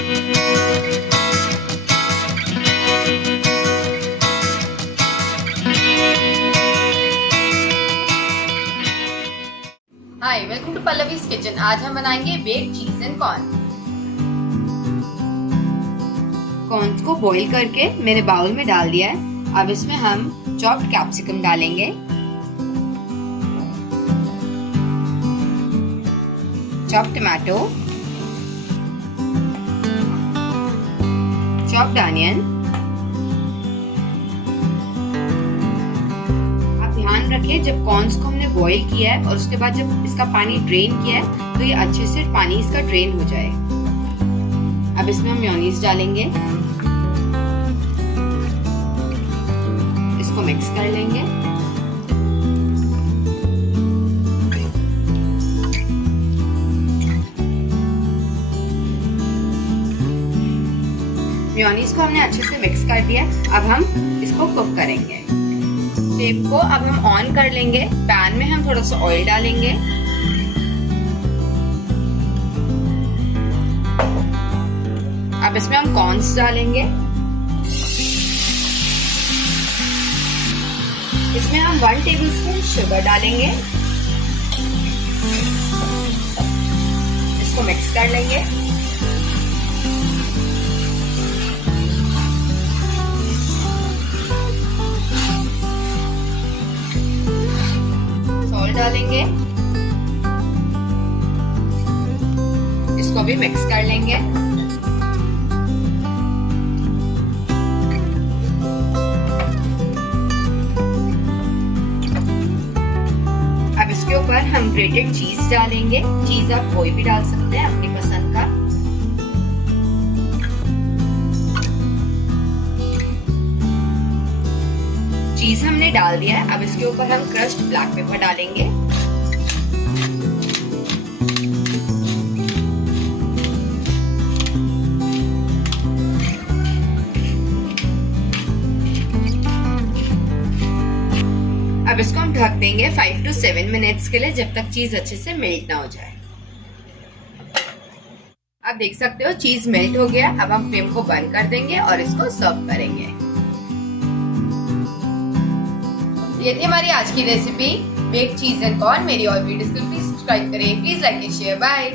Hi, welcome to Pallavi's kitchen. आज हम बनाएंगे baked cheese and corn. Corns को बॉईल करके मेरे बाउल में डाल दिया है। अब इसमें हम चॉप्ड कैप्सिकम डालेंगे, चॉप्ड टमाटो, चॉप्ड अनियन। ध्यान रखें, जब कॉर्न्स को हमने बॉईल किया है और उसके बाद जब इसका पानी ड्रेन किया है तो ये अच्छे से पानी इसका ड्रेन हो जाए। अब इसमें हम मेयोनीज डालेंगे, इसको मिक्स कर लेंगे। मेयोनीज को हमने अच्छे से मिक्स कर दिया। अब हम इसको कुक करेंगे। फ्लेम को अब हम ऑन कर लेंगे। पैन में हम थोड़ा सा ऑयल डालेंगे, अब इसमें हम कॉर्न्स डालेंगे। इसमें हम 1 टेबलस्पून शुगर डालेंगे, इसको मिक्स कर लेंगे। डालेंगे, इसको भी मिक्स कर लेंगे। अब इसके ऊपर हम ग्रेटेड चीज डालेंगे। चीज आप कोई भी डाल सकते हैं अपनी पसंद का। चीज हमने डाल दिया है। अब इसके ऊपर हम क्रश्ड ब्लैक पेपर डालेंगे, अब इसको हम ढक देंगे 5 to 7 मिनट्स के लिए, जब तक चीज अच्छे से मेल्ट ना हो जाए। आप देख सकते हो चीज मेल्ट हो गया। अब हम फ्लेम को बंद कर देंगे और इसको सर्व करेंगे। ये थी हमारी आज की recipe baked cheese and corn. मेरी और वीडियोस के लिए प्लीज सब्सक्राइब करें, please like and share. Bye.